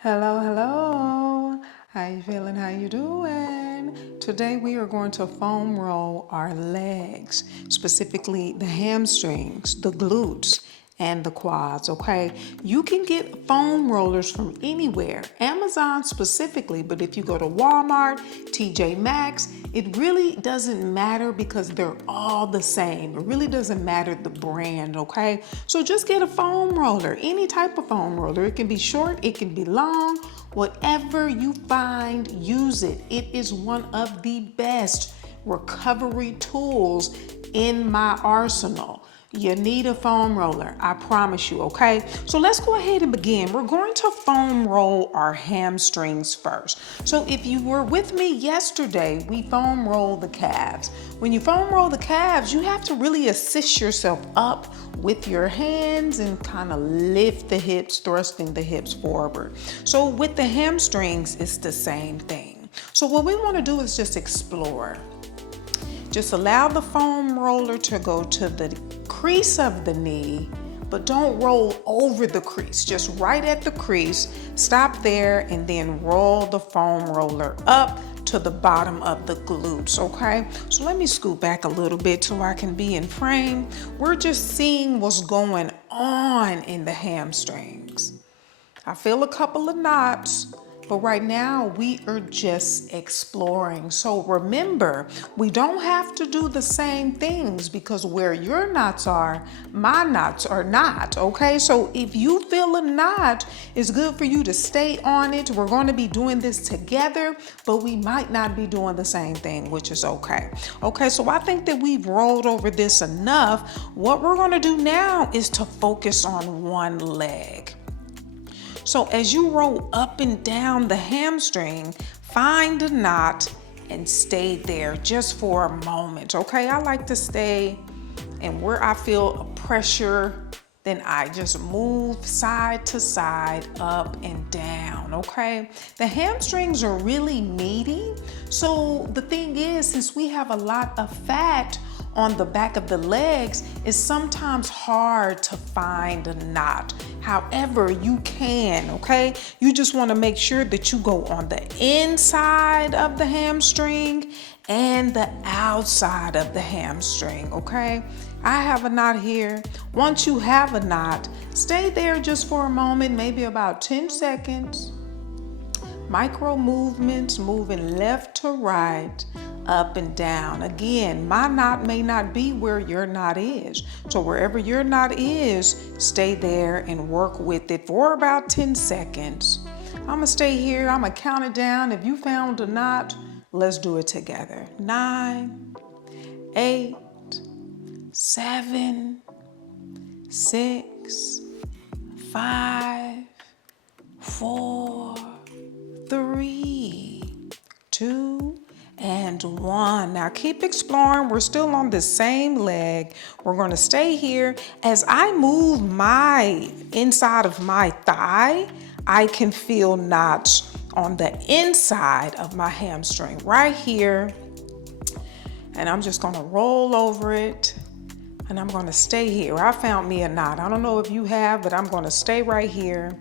Hello, hello. How you feeling? How you doing? Today we are going to foam roll our legs, specifically the hamstrings, the glutes, and the quads, okay? You can get foam rollers from anywhere, Amazon specifically, but if you go to Walmart, TJ Maxx, it really doesn't matter because they're all the same. It really doesn't matter the brand, okay? So just get a foam roller, any type of foam roller. It can be short, it can be long, whatever you find, use it. It is one of the best recovery tools in my arsenal. You need a foam roller, I promise you, okay? So let's go ahead and begin. We're going to foam roll our hamstrings first. So if you were with me yesterday, we foam roll the calves. When you foam roll the calves, you have to really assist yourself up with your hands and kind of lift the hips, thrusting the hips forward. So with the hamstrings, it's the same thing. So what we want to do is just explore. Just allow the foam roller to go to the crease of the knee, but don't roll over the crease. Just right at the crease, stop there, and then roll the foam roller up to the bottom of the glutes, okay? So let me scoot back a little bit so I can be in frame. We're just seeing what's going on in the hamstrings. I feel a couple of knots, but right now we are just exploring. So remember, we don't have to do the same things because where your knots are, my knots are not, okay? So if you feel a knot, it's good for you to stay on it. We're going to be doing this together, but we might not be doing the same thing, which is okay. Okay, so I think that we've rolled over this enough. What we're going to do now is to focus on one leg. So as you roll up and down the hamstring, find a knot and stay there just for a moment, okay? I like to stay, and where I feel a pressure, then I just move side to side, up and down, okay? The hamstrings are really meaty. So the thing is, since we have a lot of fat on the back of the legs, it's sometimes hard to find a knot. However, you can, okay? You just want to make sure that you go on the inside of the hamstring and the outside of the hamstring, okay? I have a knot here. Once you have a knot, stay there just for a moment, maybe about 10 seconds. Micro movements, moving left to right, up and down. Again, my knot may not be where your knot is. So wherever your knot is, stay there and work with it for about 10 seconds. I'm gonna stay here, I'm gonna count it down. If you found a knot, let's do it together. 9, 8, 7, 6, 5, 4, 3, 2, and 1. Now keep exploring. We're still on the same leg. We're going to stay here. As I move my inside of my thigh, I can feel knots on the inside of my hamstring right here. And I'm just going to roll over it. And I'm going to stay here. I found me a knot. I don't know if you have, but I'm going to stay right here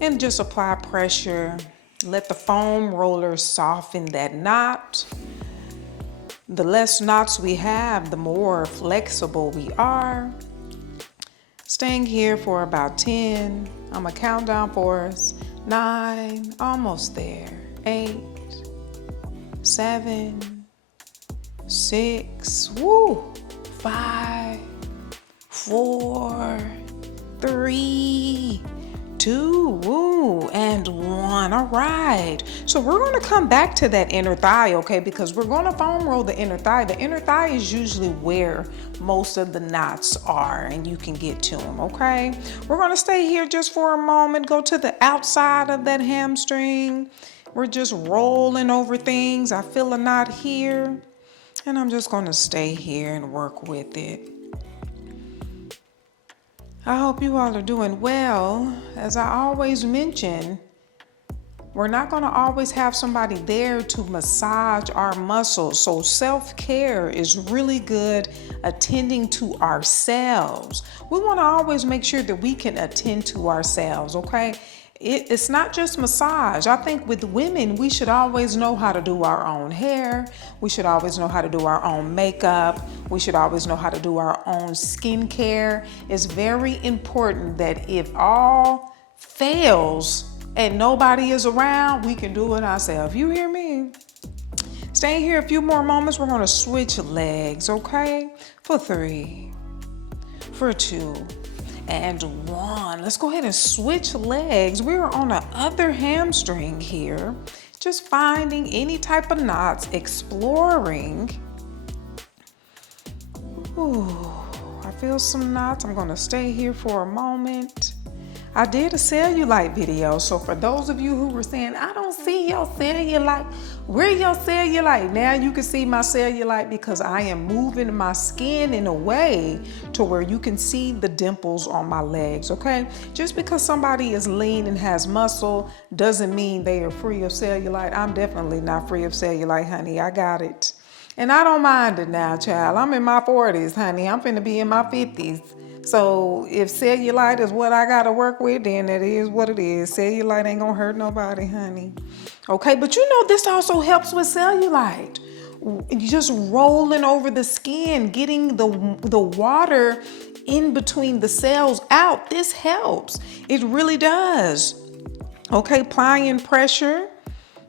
and just apply pressure. Let the foam roller soften that knot. The less knots we have, the more flexible we are. Staying here for about 10. I'm gonna count down for us. 9, almost there. 8, 7, 6, 5, 4, 3, 2, and 1. All right. So we're going to come back to that inner thigh, okay? Because we're going to foam roll the inner thigh. The inner thigh is usually where most of the knots are, and you can get to them, okay? We're going to stay here just for a moment. Go to the outside of that hamstring. We're just rolling over things. I feel a knot here, and I'm just going to stay here and work with it. I hope you all are doing well. As I always mention, we're not going to always have somebody there to massage our muscles. So self-care is really good, attending to ourselves. We want to always make sure that we can attend to ourselves, okay? it's not just massage. I think with women, we should always know how to do our own hair. We should always know how to do our own makeup. We should always know how to do our own skincare. It's very important that if all fails and nobody is around, we can do it ourselves. You hear me? Stay here a few more moments. We're going to switch legs, okay? For 3, for 2, and 1. Let's go ahead and switch legs. We're on the other hamstring here. Just finding any type of knots, exploring. Ooh, I feel some knots. I'm going to stay here for a moment. I did a cellulite video, so for those of you who were saying, I don't see your cellulite, where your cellulite? Now you can see my cellulite because I am moving my skin in a way to where you can see the dimples on my legs, okay? Just because somebody is lean and has muscle doesn't mean they are free of cellulite. I'm definitely not free of cellulite, honey. I got it. And I don't mind it now, child. I'm in my 40s, honey. I'm finna be in my 50s. So if cellulite is what I gotta work with, then it is what it is. Cellulite ain't gonna hurt nobody, honey. Okay, but you know this also helps with cellulite. Just rolling over the skin, getting the water in between the cells out. This helps. It really does. Okay, applying pressure.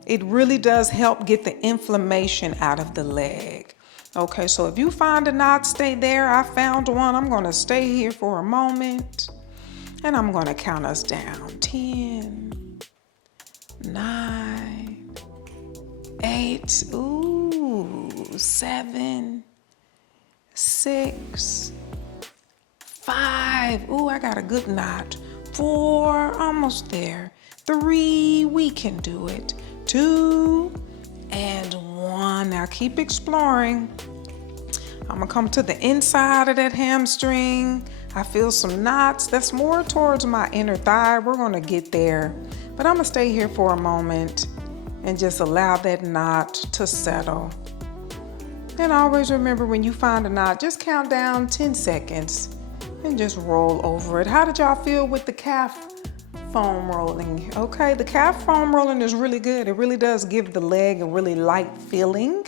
It really does help get the inflammation out of the leg. Okay, so if you find a knot, stay there. I found one. I'm going to stay here for a moment. And I'm going to count us down. 10, 9, 8, 7, 6, 5. I got a good knot. 4, almost there. 3, we can do it. 2, and 1. Now keep exploring. I'm gonna come to the inside of that hamstring. I feel some knots. That's more towards my inner thigh. We're gonna get there. But I'm gonna stay here for a moment and just allow that knot to settle. And always remember, when you find a knot, just count down 10 seconds and just roll over it. How did y'all feel with the calf foam rolling? Okay, the calf foam rolling is really good. It really does give the leg a really light feeling.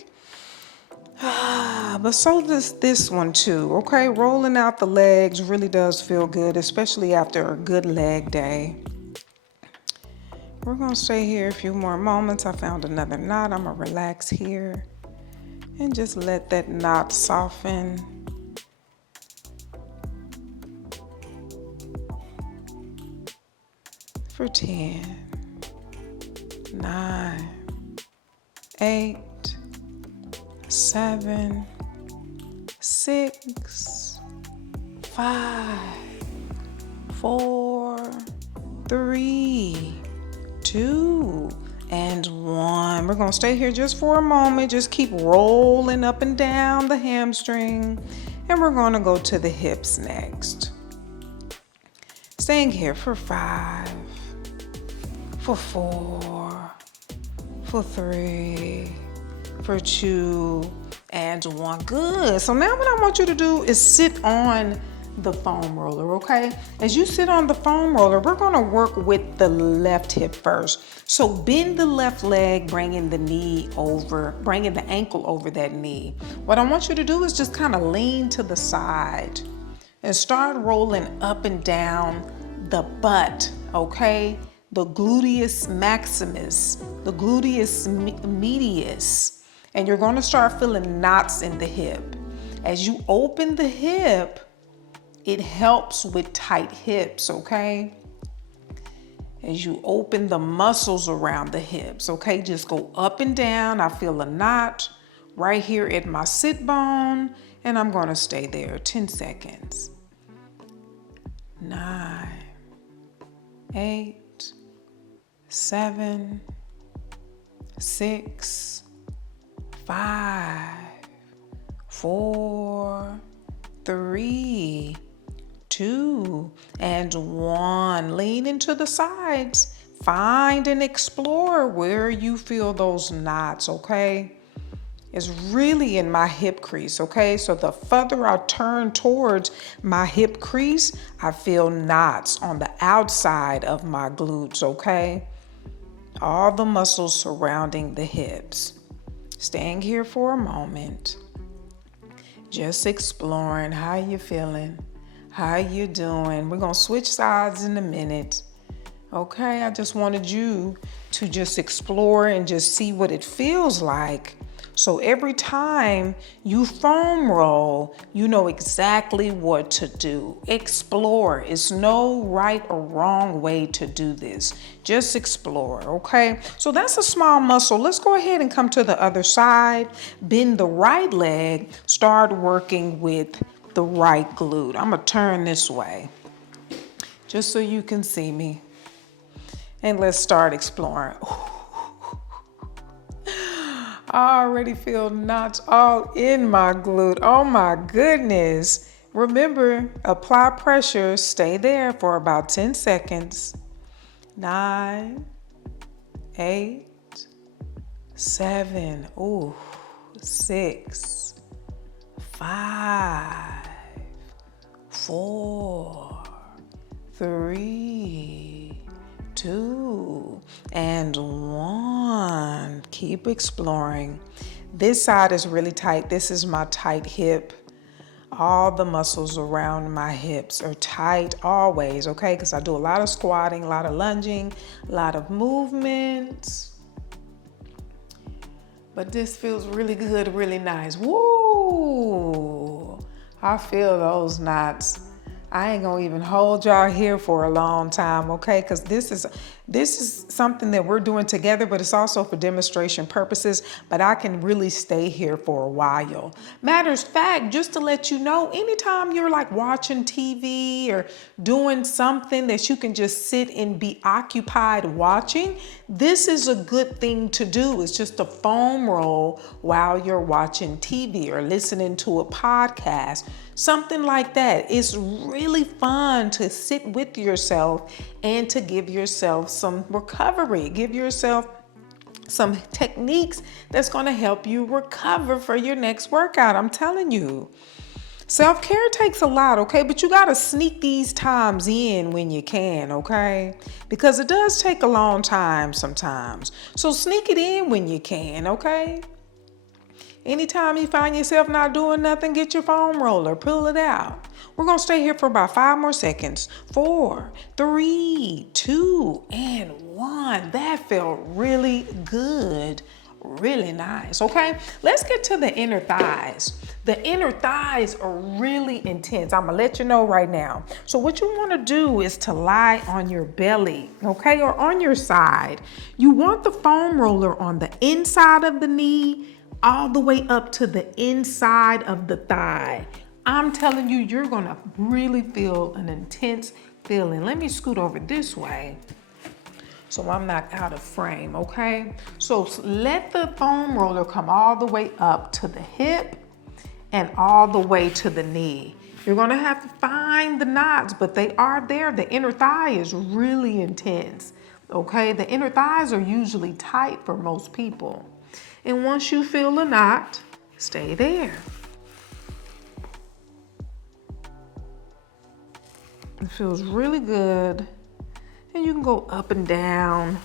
But so does this one too. Okay, rolling out the legs really does feel good, especially after a good leg day. We're gonna stay here a few more moments. I found another knot. I'm gonna relax here and just let that knot soften. For 10, 9, 8, 7, 6, 5, 4, 3, 2, and 1. We're going to stay here just for a moment. Just keep rolling up and down the hamstring. And we're going to go to the hips next. Staying here for 5, for 4, for 3, for 2, and 1. Good. So now what I want you to do is sit on the foam roller, okay? As you sit on the foam roller, we're gonna work with the left hip first. So bend the left leg, bringing the knee over, bringing the ankle over that knee. What I want you to do is just kind of lean to the side and start rolling up and down the butt, okay? The gluteus maximus, the gluteus medius, and you're going to start feeling knots in the hip. As you open the hip, it helps with tight hips, okay? As you open the muscles around the hips, okay? Just go up and down. I feel a knot right here at my sit bone, and I'm going to stay there 10 seconds. 9, 8, 7, 6, 5, 4, 3, 2, and 1. Lean into the sides. Find and explore where you feel those knots, okay? is really in my hip crease, okay? So the further I turn towards my hip crease, I feel knots on the outside of my glutes, okay? All the muscles surrounding the hips. Staying here for a moment. Just exploring. How you feeling? How you doing? We're going to switch sides in a minute. Okay, I just wanted you to just explore and just see what it feels like. So every time you foam roll, you know exactly what to do. Explore. It's no right or wrong way to do this. Just explore, okay? So that's a small muscle. Let's go ahead and come to the other side. Bend the right leg. Start working with the right glute. I'm going to turn this way just so you can see me. And let's start exploring. I already feel knots all in my glute. Oh my goodness. Remember, apply pressure. Stay there for about 10 seconds. 9, 8, 7, 6, 5, 4, 3, 2, and 1. Keep exploring. This side is really tight. This is my tight hip. All the muscles around my hips are tight always, okay? Because I do a lot of squatting, a lot of lunging, a lot of movements. But this feels really good, really nice. Woo! I feel those knots. I ain't gonna even hold y'all here for a long time, okay? Because this is something that we're doing together, but it's also for demonstration purposes, but I can really stay here for a while. Matters of fact, just to let you know, anytime you're like watching TV or doing something that you can just sit and be occupied watching, this is a good thing to do. It's just a foam roll while you're watching TV or listening to a podcast. Something like that. It's really fun to sit with yourself and to give yourself some recovery. Give yourself some techniques that's going to help you recover for your next workout. I'm telling you. Self-care takes a lot, okay? But you got to sneak these times in when you can, okay? Because it does take a long time sometimes. So sneak it in when you can, okay? Anytime you find yourself not doing nothing, get your foam roller, pull it out. We're going to stay here for about 5 more seconds. 4, 3, 2, and 1. That felt really good. Really nice, okay? Let's get to the inner thighs. The inner thighs are really intense. I'm gonna let you know right now. So what you wanna do is to lie on your belly, okay? Or on your side. You want the foam roller on the inside of the knee, all the way up to the inside of the thigh. I'm telling you, you're gonna really feel an intense feeling. Let me scoot over this way so I'm not out of frame, okay? So let the foam roller come all the way up to the hip and all the way to the knee. You're gonna have to find the knots, but they are there. The inner thigh is really intense, okay? The inner thighs are usually tight for most people. And once you feel a knot, stay there. It feels really good. And you can go up and down.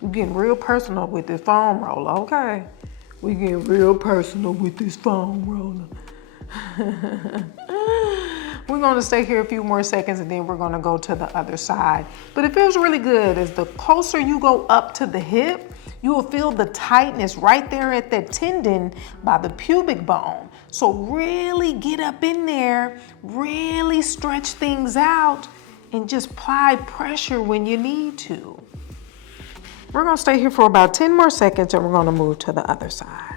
We're getting real personal with this foam roller, okay? We get real personal with this foam roller. We're gonna stay here a few more seconds and then we're gonna go to the other side. But it feels really good. As the closer you go up to the hip, you will feel the tightness right there at that tendon by the pubic bone. So really get up in there, really stretch things out, and just apply pressure when you need to. We're gonna stay here for about 10 more seconds and we're gonna move to the other side.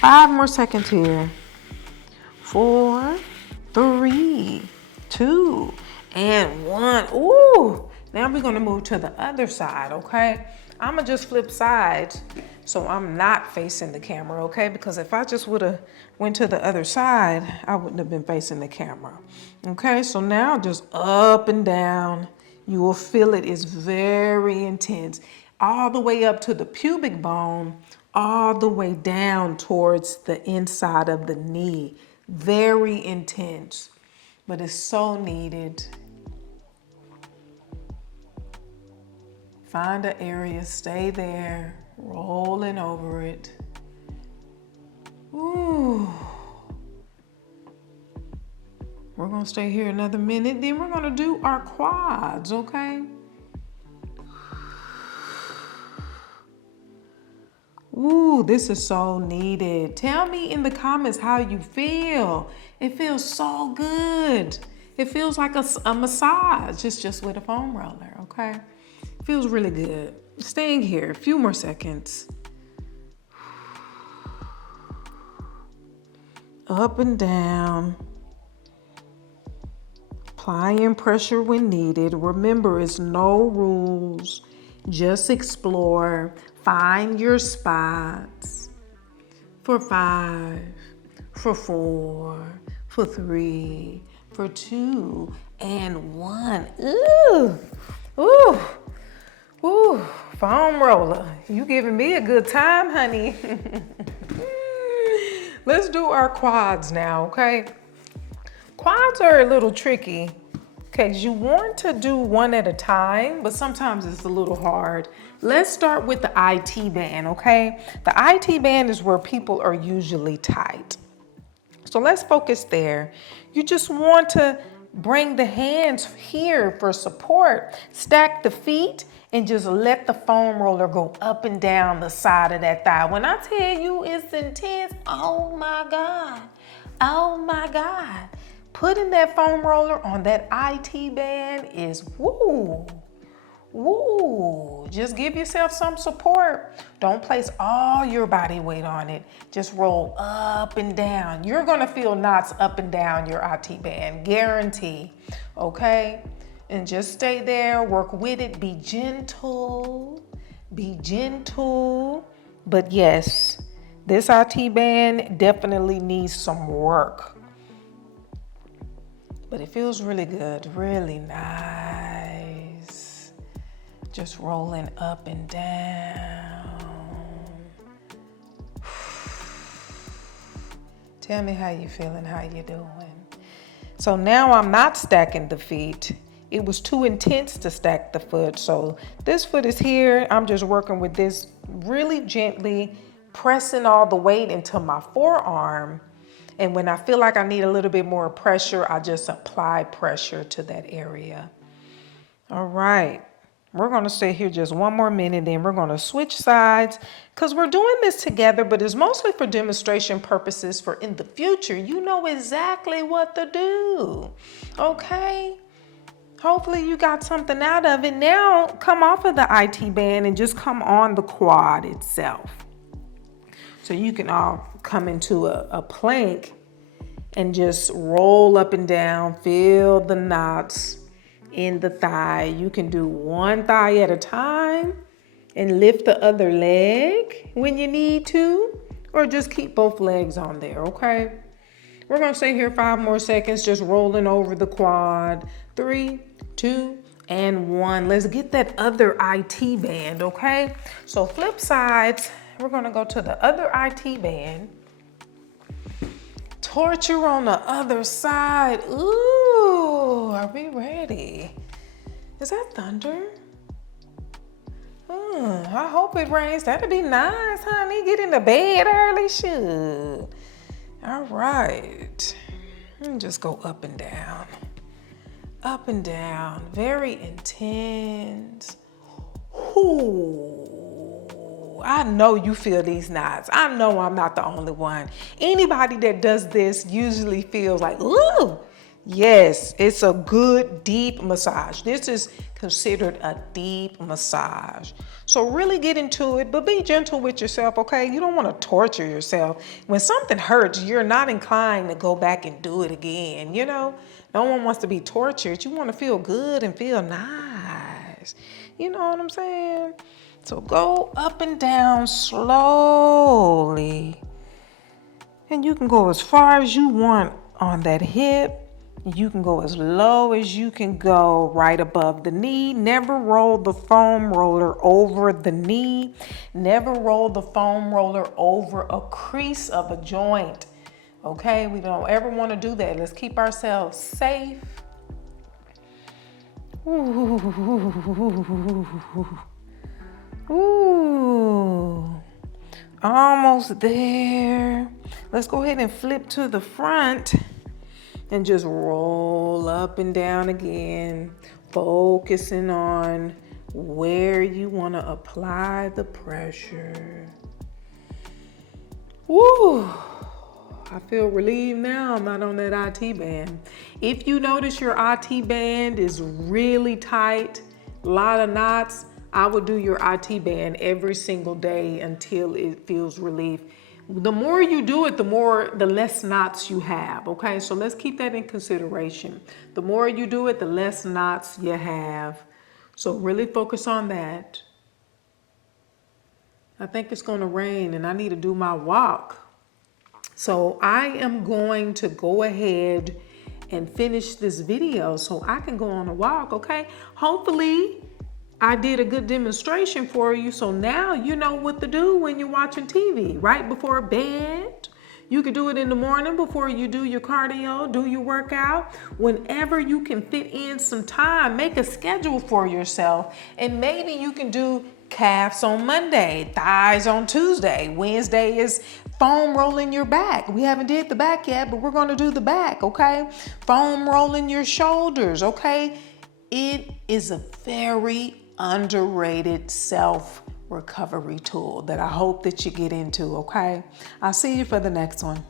5 more seconds here. 4, 3, 2, and 1. Ooh, now we're gonna move to the other side, okay? I'm gonna just flip sides so I'm not facing the camera, okay? Because if I just would've went to the other side, I wouldn't have been facing the camera. Okay, so now just up and down. You will feel it is very intense. all the way up to the pubic bone, all the way down towards the inside of the knee. Very intense, but it's so needed. Find an area, stay there, rolling over it. Ooh. We're gonna stay here another minute, then we're gonna do our quads, okay? Ooh, this is so needed. Tell me in the comments how you feel. It feels so good. It feels like a massage. It's just with a foam roller, okay? It feels really good. Staying here a few more seconds. Up and down. Applying pressure when needed. Remember, it's no rules. Just explore. Find your spots. For 5, for 4, for 3, for 2, and 1. Ooh, ooh, ooh, foam roller. You giving me a good time, honey. Let's do our quads now, okay? Quads are a little tricky because you want to do one at a time, but sometimes it's a little hard. Let's start with the IT band, okay? The IT band is where people are usually tight. So let's focus there. You just want to bring the hands here for support. Stack the feet and just let the foam roller go up and down the side of that thigh. When I tell you it's intense, oh my God. Oh my God. Putting that foam roller on that IT band is woo. Woo. Just give yourself some support. Don't place all your body weight on it. Just roll up and down. You're gonna feel knots up and down your IT band, guarantee, okay? And just stay there, work with it, be gentle, But yes, this IT band definitely needs some work. But it feels really good, really nice. Just rolling up and down. Tell me how you feeling, how you doing. So now I'm not stacking the feet. It was too intense to stack the foot. So this foot is here. I'm just working with this really gently, pressing all the weight into my forearm. And when I feel like I need a little bit more pressure, I just apply pressure to that area. All right. We're going to stay here just one more minute, then we're going to switch sides because we're doing this together, but it's mostly for demonstration purposes for in the future. You know exactly what to do, okay? Hopefully you got something out of it. Now come off of the IT band and just come on the quad itself. So you can all come into a plank and just roll up and down, feel the knots in the thigh. You can do one thigh at a time and lift the other leg when you need to, or just keep both legs on there, okay? We're gonna stay here 5 more seconds, just rolling over the quad. 3, 2, and 1. Let's get that other IT band, okay? So flip sides, we're gonna go to the other IT band. Torture on the other side. Ooh, are we ready? Is that thunder? I hope it rains. That'd be nice, honey. Get into bed early, shoot. All right. And just go up and down. Up and down. Very intense. Ooh. I know you feel these knots. I know I'm not the only one. Anybody that does this usually feels like, ooh. Yes, it's a good deep massage. This is considered a deep massage. So really get into it, but be gentle with yourself, okay? You don't want to torture yourself. When something hurts, you're not inclined to go back and do it again, you know? No one wants to be tortured. You want to feel good and feel nice. You know what I'm saying? So go up and down slowly. And you can go as far as you want on that hip. You can go as low as you can go, right above the knee. Never roll the foam roller over the knee. Never roll the foam roller over a crease of a joint. Okay, we don't ever want to do that. Let's keep ourselves safe. Ooh. Almost there. Let's go ahead and flip to the front and just roll up and down again, focusing on where you want to apply the pressure. Woo! I feel relieved now I'm not on that IT band. If you notice your IT band is really tight, a lot of knots, I would do your IT band every single day until it feels relief. The more you do it, the less knots you have, okay? So let's keep that in consideration. The more you do it, the less knots you have. So really focus on that. I think it's gonna rain and I need to do my walk. So I am going to go ahead and finish this video so I can go on a walk, okay? Hopefully I did a good demonstration for you. So now you know what to do when you're watching TV, right before bed. You could do it in the morning before you do your cardio, do your workout. Whenever you can fit in some time, make a schedule for yourself. And maybe you can do calves on Monday, thighs on Tuesday. Wednesday is foam rolling your back. We haven't did the back yet, but we're gonna do the back, okay? Foam rolling your shoulders, okay? It is a very underrated self-recovery tool that I hope that you get into, okay? I'll see you for the next one.